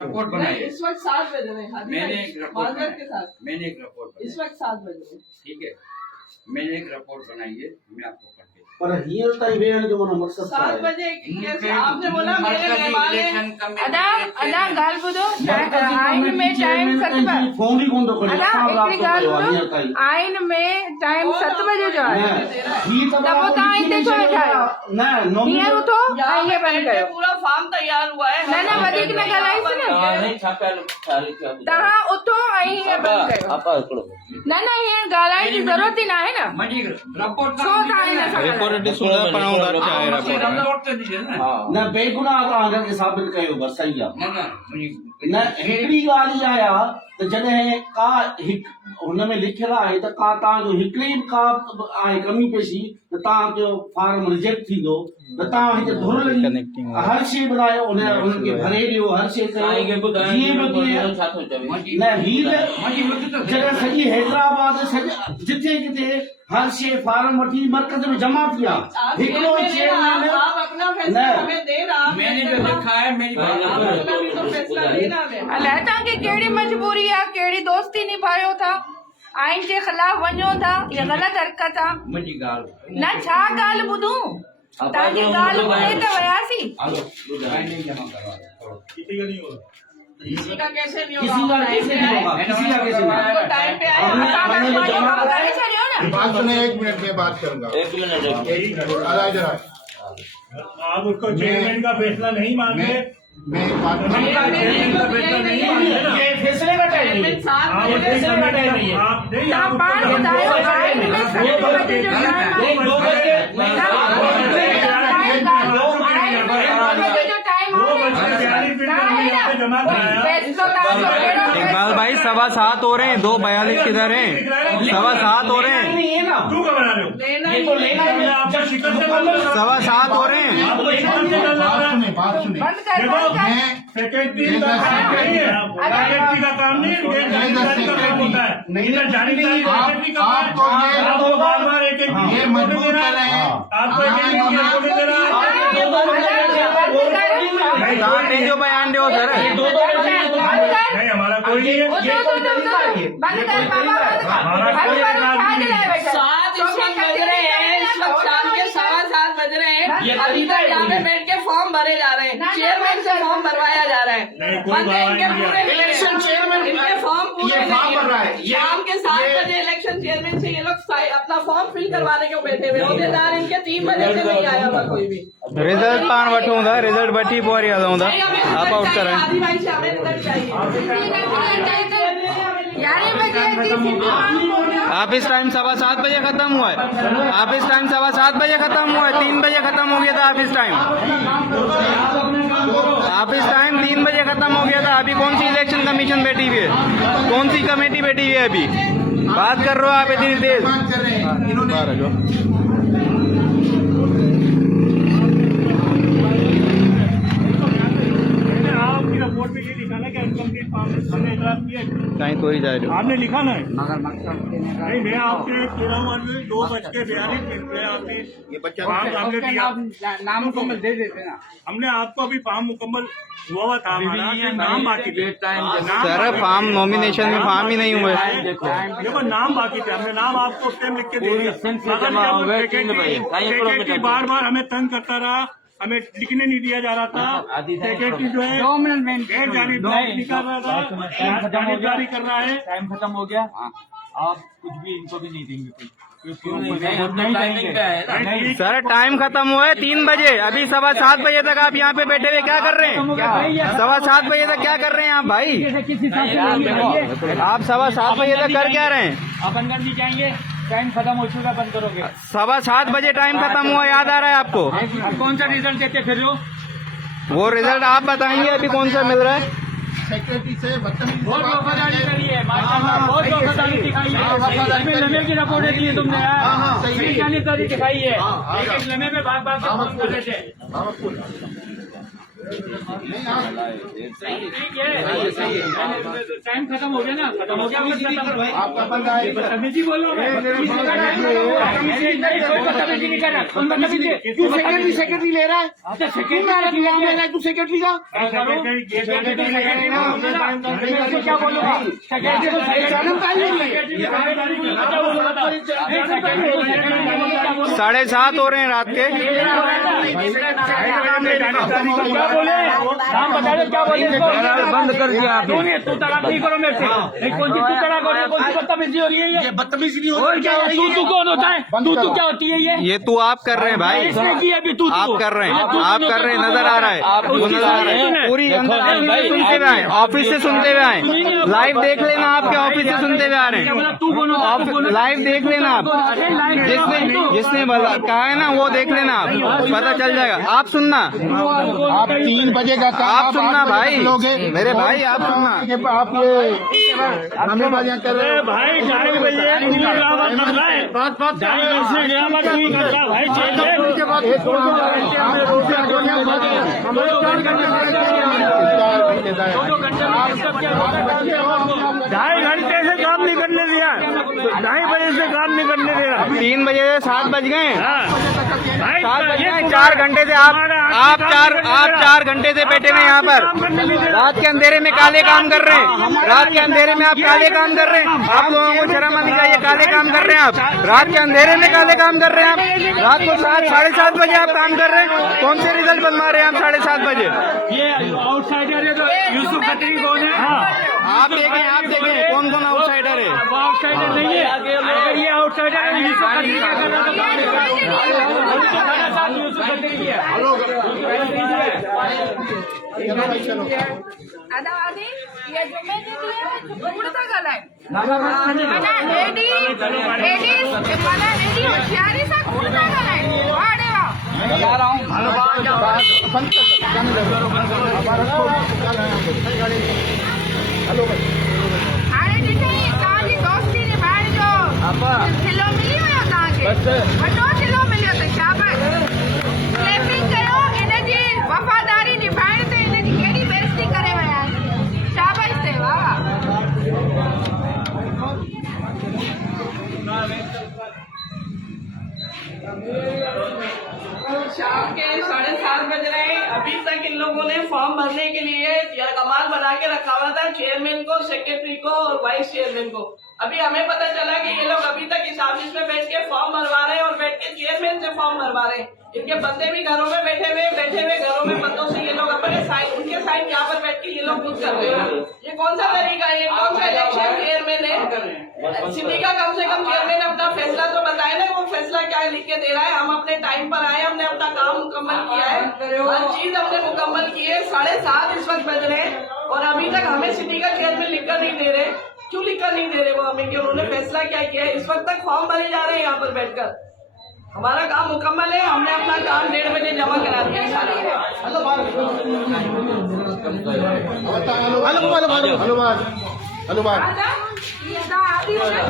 Report बनाई है। इस वक्त 7 बजे में मैंने एक रिपोर्ट माजरत के साथ मैंने एक रिपोर्ट इस वक्त 7 बजे में ठीक है, मैंने एक रिपोर्ट बनाई है, मैं आपको कर देता पर हींअर ताईं वेहण जो माना मक़सद छा 7 आहे? बजे कैसे आपने बोला मेरे मेहमान है अदा अदा ॻाल्हि ॿुधो आइन में टाइम 7 बजे फोन ई कोन थो खणे अदा छा हिकिड़ी राब्तो ॻाल्हि कयो आहे हींअर ॿुधो ताईं? आइन में टाइम 7 बजे जो आहे ही त पोइ तव्हां हिते छो वेठा आहियो? न नॉमिनल हींअर उथो ऐं इहे बंदि कयो। पूरा फॉर्म तैयार हुआ है न न वधीक न ॻाल्हाइसि न तव्हां उथो ऐं हीअं बंदि कयो। न न हीअं ॻाल्हाइण जी ज़रूरत ई न आहे न। मुंहिंजी रिपोर्ट छो तव्हां हिन सां रिपोर्ट ॾिसूं था पढ़ूं था छा आहे रिपोर्ट में। रिपोर्ट ते ॾिजे न न बेगुनाह तव्हां हिनखे साबित कयो बसि सही आहे। न मुंहिंजी न हिकिड़ी ॻाल्हि इहा आहे त जॾहिं का हुन में लिखियल आहे त का तव्हांजो हिकिड़ी बि का आहे कमी पेशी त तव्हांजो फार्म रिजेक्ट थींदो त तव्हां हिते धुर हर शइ ॿुधायो हुनखे भरे ॾियो हर शइ कयो जीअं बि तीअं न हीअ जॾहिं सॼी हैदराबाद जिथे किथे हर शइ फार्म वठी मरकज़ में जमा थी आहे हिकिड़ो चेयरमैन आप अपना फैसला हमें देना मैंने जो लिखा है मेरी आप अपना भी तो फैसला देना हमें अलाए तव्हांखे कहिड़ी मजबूरी आहे कहिड़ी दोस्ती निभायो था आइन जे ख़िलाफ़ वञो था इहा ग़लति हरकत आहे। मुंहिंजी ॻाल्हि न छा ॻाल्हि ॿुधूं तव्हांजी ॻाल्हि ॿुधे त वियासीं। नहीं जमा करवा किसी का कैसे नहीं किसी का कैसे नहीं होगा किसी का कैसे नहीं होगा टाइम पे असां आए तव्हां कमु करे छॾियो न। बात सुने, 1 मिनट में बात करूंगा। जरा आप उसको चेयरमैन का फैसला नहीं मानते। मैं एक बात चेयरमैन का फैसला नहीं मानते ना। ये फैसले का टाइम नहीं है। आप फैसले का टाइम नहीं है। आप नहीं तव्हां आप पाण ॿुधायो आइन में 7 बजे जो टाइम आहे। दो बजे जमा कराया। इकबाल भाई 7:15 हो रहे हैं, 2:42 किधर हैं? 7:15 हो रहे हैं, नहीं है ना क्यों घबरा रहे हो? ये तो लेना है आपको शिकन से 7:15 हो रहे हैं। आपको शिकन से डर लग रहा है। बात सुने। बंद कर देखो बंद कर। मैं सेक्रेटरी का काम नहीं है, सेक्रेटरी का काम नहीं है, ये जानीदारी का काम होता है। इधर जानीदारी सेक्रेटरी का काम है। आपको बार-बार एक-एक ये मजबूर कर रहे हैं। आपको एक-एक रिपोर्ट दे रहा है। आपने जो बयान दो सर नहीं हमारा कोई नहीं है। बंद कर बाबा सात इस वक्त बज रहे हैं इस वक्त शाम के 7:15 बज रहे हैं अभी तक यहाँ पे बैठ के फॉर्म भरे जा रहे हैं चेयरमैन से फॉर्म भरवाया जा रहा है बंद है इनके पूरे इलेक्शन चेयरमैन इनके फॉर्म पूरे ये फॉर्म भर रहा है शाम के 7 बजे इलेक्शन चेयरमैन से ये लोग अपना फॉर्म फिल करवाने को बैठे हुए अहदेदार इनके 3 बजे से नहीं आया हुआ कोई भी रिजल्ट पाण वठूं था रिजल्ट वठी पोइ वरी हलूं था नहीं, हमें आप रिजल्ट आउट चाहिए, करें आदि भाई से हमें रिजल्ट चाहिए 11 बजे ऑफिस टाइम 7:15 बजे खत्म हुआ है। ऑफिस टाइम 7:15 बजे खत्म हुआ है, 3 बजे खत्म हो गया था ऑफिस टाइम। ऑफिस टाइम 3 बजे खत्म हो गया था। अभी कौन सी इलेक्शन कमीशन बैठी हुई है, कौन सी कमेटी बैठी हुई है? अभी बात कर रहे हो आप इतनी देर। बात कर रहे हैं इन्होंने। आपकी रिपोर्ट में ये लिखा ना कि इनकम्प्लीट फॉर्म हमने इतराज किया। कहीं तो ही जा रहे हो। आपने लिखा ना नहीं मैं आपसे कह रहा हूँ 2:42 में आपने फॉर्म हमने दिया नाम मुकम्मल दे देते ना। हमने आपको अभी फॉर्म मुकम्मल हुआ था हमारा नाम बाकी थे सर फॉर्म नॉमिनेशन में फॉर्म ही नहीं हुए। देखो नाम बाकी थे हमने नाम आपको उस टाइम लिख के दे दिया। सेक्रेटरी बार बार हमें तंग करता रहा हमें लिखने नहीं दिया जा रहा था। सेक्रेटरी जो है गैर जानीदारी निकाल रहा था जानीदारी कर रहा है। टाइम खत्म हो गया आप कुछ भी इनको भी नहीं देंगे सर टाइम खत्म हुआ है 3 बजे। अभी 7:15 बजे तक आप यहाँ पे बैठे हुए क्या कर रहे हैं? 7:15 बजे तक क्या कर रहे हैं आप भाई? आप 7:15 बजे तक कर क्या रहे हैं? आप अंदर नहीं जाएंगे टाइम खत्म हो चुका बंद करोगे। 7:15 बजे टाइम खत्म हुआ याद आ रहा है आपको? अब कौन सा रिजल्ट देते फिर वो रिजल्ट आप बताएंगे अभी कौन सा मिल रहा है? सेक्रेटरी से बदतमीजी बहुत वफादारी करी है माशाल्लाह बहुत वफादारी दिखाई है। इसमें लम्हे की रिपोर्टें दी है तुमने यार जानीदारी दिखाई है। एक लम्हे में बात बात से फोन कर रहे थे। ठीक है टाइम खत्म हो गया ना, खत्म हो गया आपका बंदा है बदतमीजी बोल रहा हूँ मैं, कोई बदतमीजी नहीं कर रहा, कौन बदतमीजी? तू सेक्रेटरी ले रहा है अच्छा तू मेरा नाम ले रहा है, तू सेक्रेटरी का क्या बोलूँगा? सेक्रेटरी को साढ़े 7 हो रहे हैं रात के। क्या बोले? नाम बता दो, क्या बोले? बंद कर दिया आपने। तू तलाक नहीं करो मेरे से। कौन सी तू तलाक हो रही है, कौन सी बदतमीजी हो रही है? ये बदतमीजी नहीं और क्या तू कौन होता है? तू क्या होती है ये तू आप कर रहे हैं भाई, इसने की अभी तू आप कर रहे हैं, आप कर रहे हैं, नजर आ रहा है, वो नजर आ रहा है। पूरी अंदर सुनते हुए आए, ऑफिस से सुनते हुए आए, लाइव देख लेना, आपके ऑफिस से सुनते हुए आ रहे हैं, तू कौन आप लाइव देख लेना, आप जिसने कहा है ना वो देख लेना, आप पता चल जाएगा। आप सुनना, आप 3 बजे का आप सुनना भाई, मेरे भाई आप सुनना। आप ये हमेबाजियां कर रहे हो भाई 2:30 बजे बात से गया मत नहीं करता भाई, ढाई घंटे से काम नहीं करने दिया, 2:30 बजे से काम नहीं करने दे रहा। 3 बजे से 7 बज गए, 7 बज गए, 4 घंटे से आप 4 घंटे से बैठे हुए यहाँ पर, रात के अंधेरे में काले काम कर रहे हैं, रात के अंधेरे में आप काले काम कर रहे हैं, आप लोगों को शर्म आनी चाहिए, काले काम कर रहे हैं आप, रात के अंधेरे में काले काम कर रहे हैं आप, रात को 7-7:30 बजे आप काम कर रहे हैं, कौन से रिजल्ट बनवा रहे हैं आप 7:30 बजे? ये आउटसाइडर है तो यूसुफ खत्री कौन है? आप देखें कौन कौन आउटसाइडर है? वो आउटसाइडर नहीं है, अगर ये आउटसाइडर है यूसुफ खत्री क्या कर रहा था? यूसुफ खत्री है। आता आधी ये जो मैं नहीं दिया उड़ता गला है मना एडी होशियारी सा उड़ता गला है वाड़े वाह जा रहा हूँ। हाणे ॾिठई तव्हांजी दोस्ती निभाइण जो सिलो मिली वियो तव्हांखे, वॾो सिलो मिलियो त शाबाश। क्लैपिंग कयो, इनजी वफ़ादारी निभाइण ते इनजी कहिड़ी बेइज़ती करे विया आहिनि, शाबाश ते वाह। शाम के 7:30 बज रहे हैं, अभी तक इन लोगों ने फॉर्म भरने के लिए कमाल बना के रखा हुआ था, चेयरमैन को, सेक्रेटरी को और वाइस चेयरमैन को। अभी हमें पता चला कि ये लोग अभी तक इस ऑफिस में बैठ के फॉर्म भरवा रहे हैं और बैठ के चेयरमैन से फॉर्म भरवा रहे हैं। इनके बंदे भी घरों में बैठे हुए घरों में बंदों से ये लोग अपने साइन, उनके साइन यहाँ पर बैठ के ये लोग खुद कर रहे हैं। ये कौन सा तरीका है? ये कौन सा इलेक्शन चेयरमैन है? सिटी का कम से कम चेयरमैन अपना फैसला तो बताए ना, वो फैसला क्या लिख के दे रहा है। हम अपने टाइम पर आए, हमने अपना काम मुकम्मल किया है, हर चीज हमने मुकम्मल की है। 7:30 इस वक्त बज रहे हैं और अभी तक हमें सिटी का चेयरमैन लिखकर नहीं दे रहे। क्यों लिखकर नहीं दे रहे वो हमें, कि उन्होंने फैसला क्या किया है? इस वक्त तक फॉर्म भरे जा रहे हैं यहाँ पर बैठकर। हमारा काम मुकम्मल है, हमने अपना काम 1:30 बजे जमा करा दिया सारे। हनुमान आजा ये दा आधी हो गई।